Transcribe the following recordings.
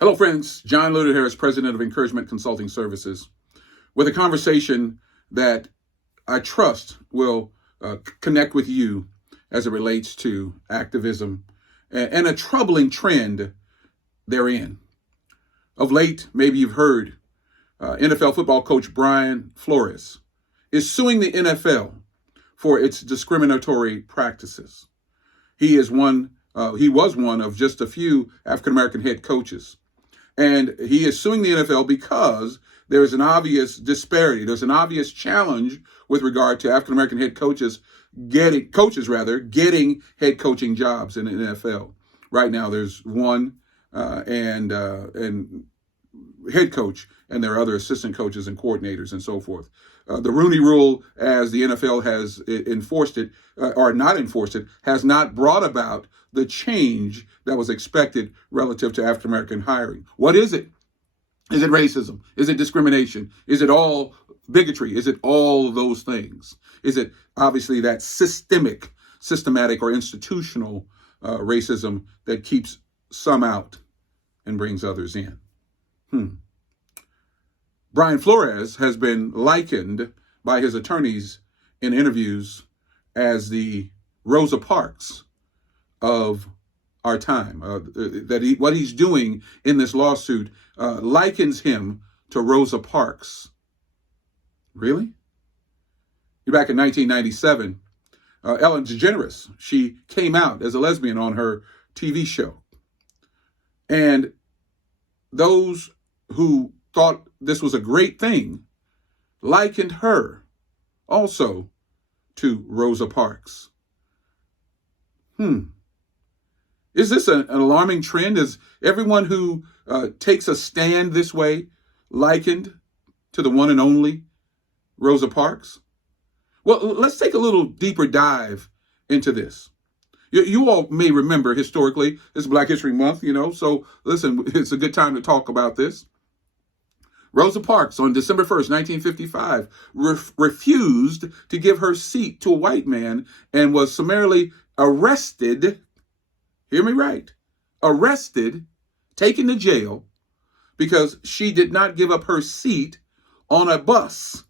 Hello, friends. John Leonard Harris, president of Encouragement Consulting Services, with a conversation that I trust will connect with you as it relates to activism and a troubling trend therein. Of late, maybe you've heard NFL football coach Brian Flores is suing the NFL for its discriminatory practices. He was one of just a few African American head coaches. And he is suing the NFL because there is an obvious disparity. There's an obvious challenge with regard to African American head coaches getting head coaching jobs in the NFL. Right now, there's one and head coach, and there are other assistant coaches and coordinators and so forth. The Rooney Rule, as the NFL has enforced it or not enforced it, has not brought about the change that was expected relative to African American hiring. What is it? Is it racism? Is it discrimination? Is it all bigotry? Is it all of those things? Is it obviously that systematic or institutional racism that keeps some out and brings others in? Brian Flores has been likened by his attorneys in interviews as the Rosa Parks of our time. What he's doing in this lawsuit likens him to Rosa Parks. Really? Back in 1997, Ellen DeGeneres, she came out as a lesbian on her TV show. And those who thought this was a great thing likened her also to Rosa Parks. Is this an alarming trend? Is everyone who takes a stand this way likened to the one and only Rosa Parks? Well, let's take a little deeper dive into this. You all may remember historically, it's Black History Month, so listen, it's a good time to talk about this. Rosa Parks on December 1st, 1955, refused to give her seat to a white man and was summarily arrested. Hear me right. Arrested, taken to jail because she did not give up her seat on a bus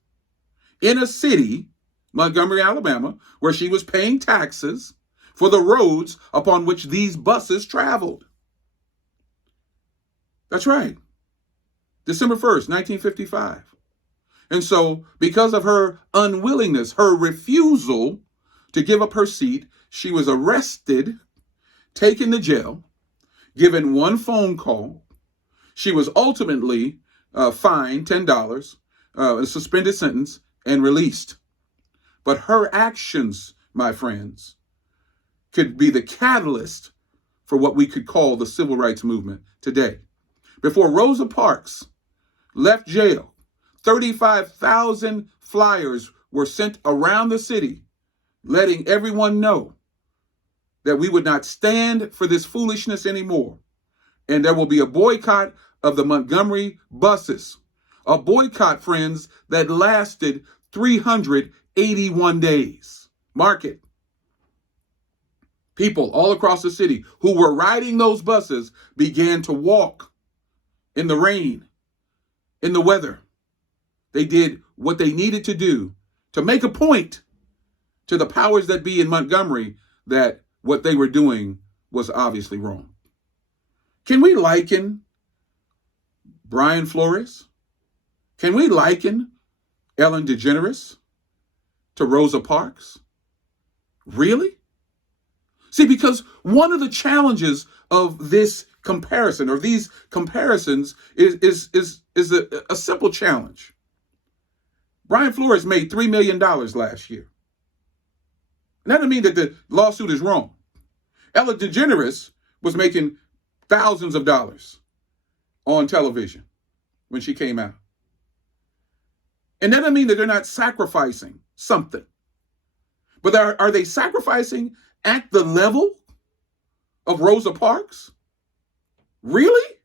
in a city, Montgomery, Alabama, where she was paying taxes for the roads upon which these buses traveled. That's right. December 1st, 1955. And so because of her unwillingness, her refusal to give up her seat, she was arrested, taken to jail, given one phone call. She was ultimately fined $10, a suspended sentence, and released. But her actions, my friends, could be the catalyst for what we could call the civil rights movement today. Before Rosa Parks left jail, 35,000 flyers were sent around the city, letting everyone know that we would not stand for this foolishness anymore. And there will be a boycott of the Montgomery buses. A boycott, friends, that lasted 381 days. Mark it. People all across the city who were riding those buses began to walk in the rain, in the weather. They did what they needed to do to make a point to the powers that be in Montgomery that what they were doing was obviously wrong. Can we liken Brian Flores? Can we liken Ellen DeGeneres to Rosa Parks? Really? See, because one of the challenges of this comparison or these comparisons is a simple challenge. Brian Flores made $3 million last year. And that doesn't mean that the lawsuit is wrong. Ellen DeGeneres was making thousands of dollars on television when she came out. And that doesn't mean that they're not sacrificing something. But are they sacrificing at the level of Rosa Parks? Really?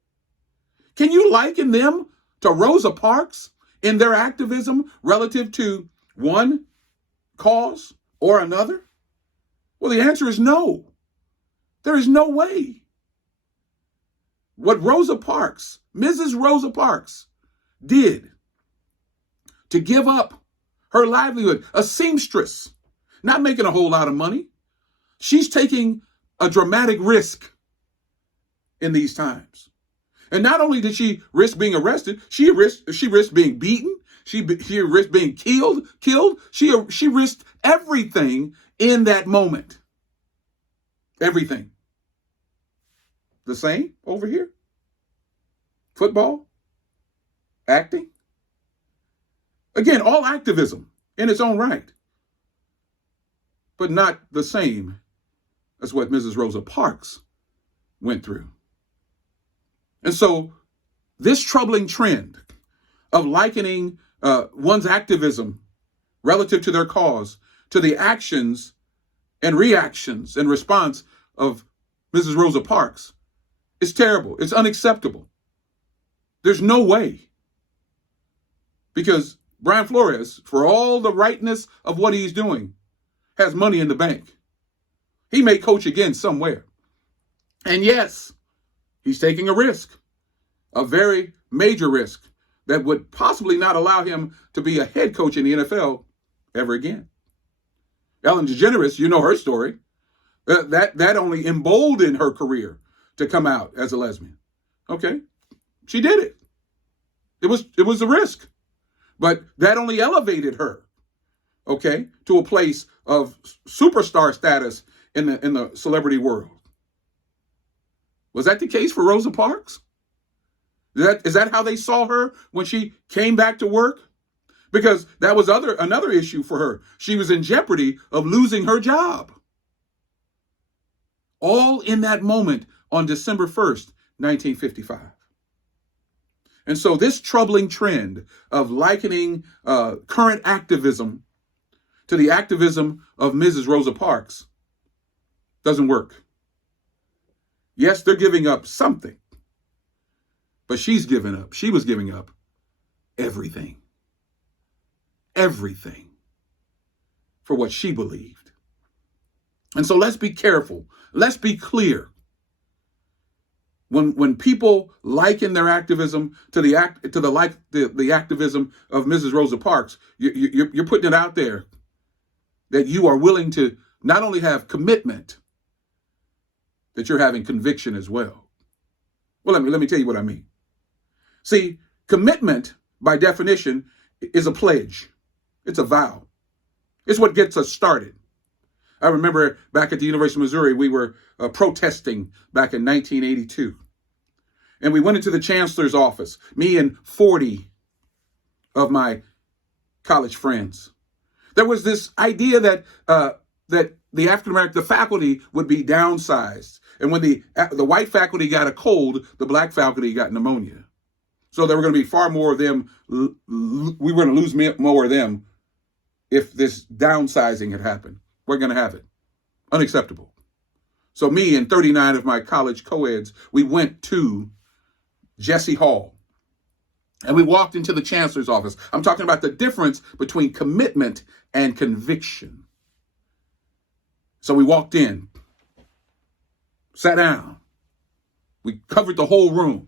Can you liken them to Rosa Parks in their activism relative to one cause or another? Well, the answer is no. There is no way. what Rosa Parks, Mrs. Rosa Parks, did to give up her livelihood, a seamstress, not making a whole lot of money. She's taking a dramatic risk in these times. And not only did she risk being arrested, she risked being beaten. She risked being killed. She risked everything in that moment. Everything. The same over here. Football, acting. Again, all activism in its own right, but not the same as what Mrs. Rosa Parks went through. And so this troubling trend of likening one's activism relative to their cause to the actions and reactions and response of Mrs. Rosa Parks is terrible. It's unacceptable. There's no way. Because Brian Flores, for all the rightness of what he's doing, has money in the bank. He may coach again somewhere. And yes, he's taking a risk, a very major risk that would possibly not allow him to be a head coach in the NFL ever again. Ellen DeGeneres, you know her story. That only emboldened her career to come out as a lesbian. Okay, she did it. It was a risk, but that only elevated her, okay, to a place of superstar status in the celebrity world. Was that the case for Rosa Parks? Is that how they saw her when she came back to work? Because that was another issue for her. She was in jeopardy of losing her job. All in that moment on December 1st, 1955. And so this troubling trend of likening current activism to the activism of Mrs. Rosa Parks doesn't work. Yes, they're giving up something, but she was giving up everything. Everything for what she believed. And so let's be careful. Let's be clear. When people liken their activism to the activism of Mrs. Rosa Parks, you're putting it out there that you are willing to not only have commitment, that you're having conviction as well. Well, let me tell you what I mean. See, commitment, by definition, is a pledge. It's a vow. It's what gets us started. I remember back at the University of Missouri, we were protesting back in 1982. And we went into the chancellor's office, me and 40 of my college friends. There was this idea that the African-American, the faculty would be downsized. And when the white faculty got a cold, the black faculty got pneumonia. So there were going to be far more of them. We were going to lose more of them if this downsizing had happened. We're going to have it. Unacceptable. So me and 39 of my college co-eds, we went to Jesse Hall. And we walked into the chancellor's office. I'm talking about the difference between commitment and conviction. So we walked in, sat down. We covered the whole room.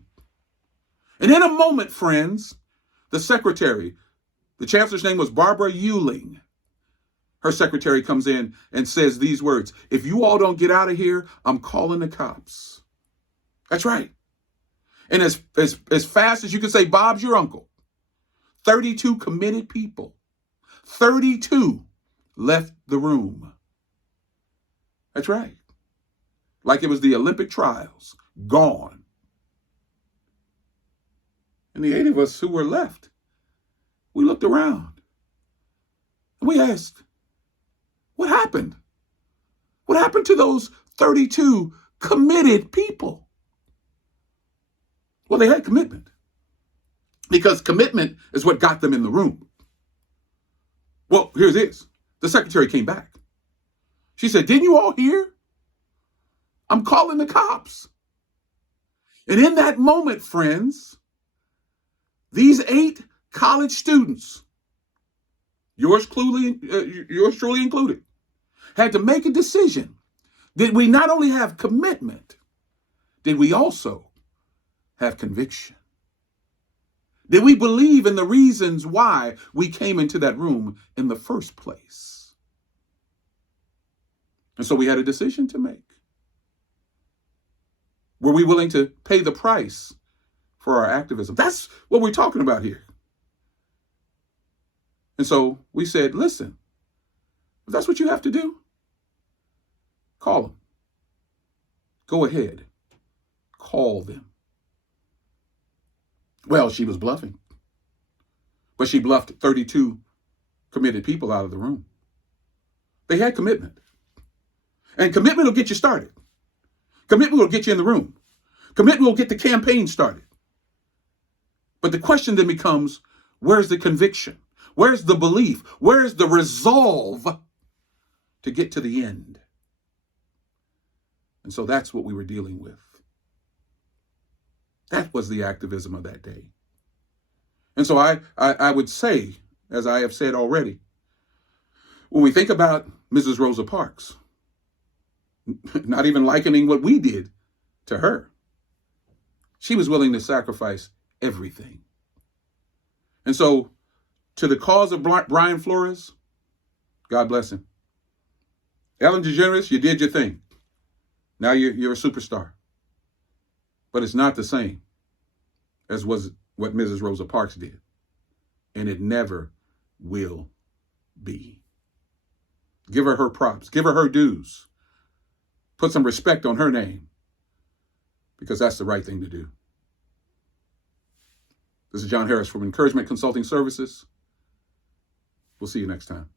And in a moment, friends, the secretary, the chancellor's name was Barbara Ewing. Her secretary comes in and says these words: "If you all don't get out of here, I'm calling the cops." That's right. And as fast as you can say, Bob's your uncle, 32 committed people, 32 left the room. That's right. Like it was the Olympic trials, gone. And the 8 of us who were left, we looked around and we asked, what happened? What happened to those 32 committed people? Well, they had commitment, because commitment is what got them in the room. Well, here's this. The secretary came back. She said, "Didn't you all hear? I'm calling the cops." And in that moment, friends, these 8 college students, yours truly included, had to make a decision. Did we not only have commitment, did we also have conviction? Did we believe in the reasons why we came into that room in the first place? And so we had a decision to make. Were we willing to pay the price for our activism? That's what we're talking about here. And so we said, listen, if that's what you have to do, call them. Go ahead. Call them. Well, she was bluffing. But she bluffed 32 committed people out of the room. They had commitment. And commitment will get you started. Commitment will get you in the room. Commitment will get the campaign started. But the question then becomes, where's the conviction? Where's the belief? Where's the resolve to get to the end? And so that's what we were dealing with. That was the activism of that day. And so I would say, as I have said already, when we think about Mrs. Rosa Parks, not even likening what we did to her, she was willing to sacrifice everything. And so to the cause of Brian Flores, God bless him. Ellen DeGeneres, you did your thing. Now you're a superstar. But it's not the same as was what Mrs. Rosa Parks did. And it never will be. Give her her props. Give her her dues. Put some respect on her name. Because that's the right thing to do. This is John Harris from Encouragement Consulting Services. We'll see you next time.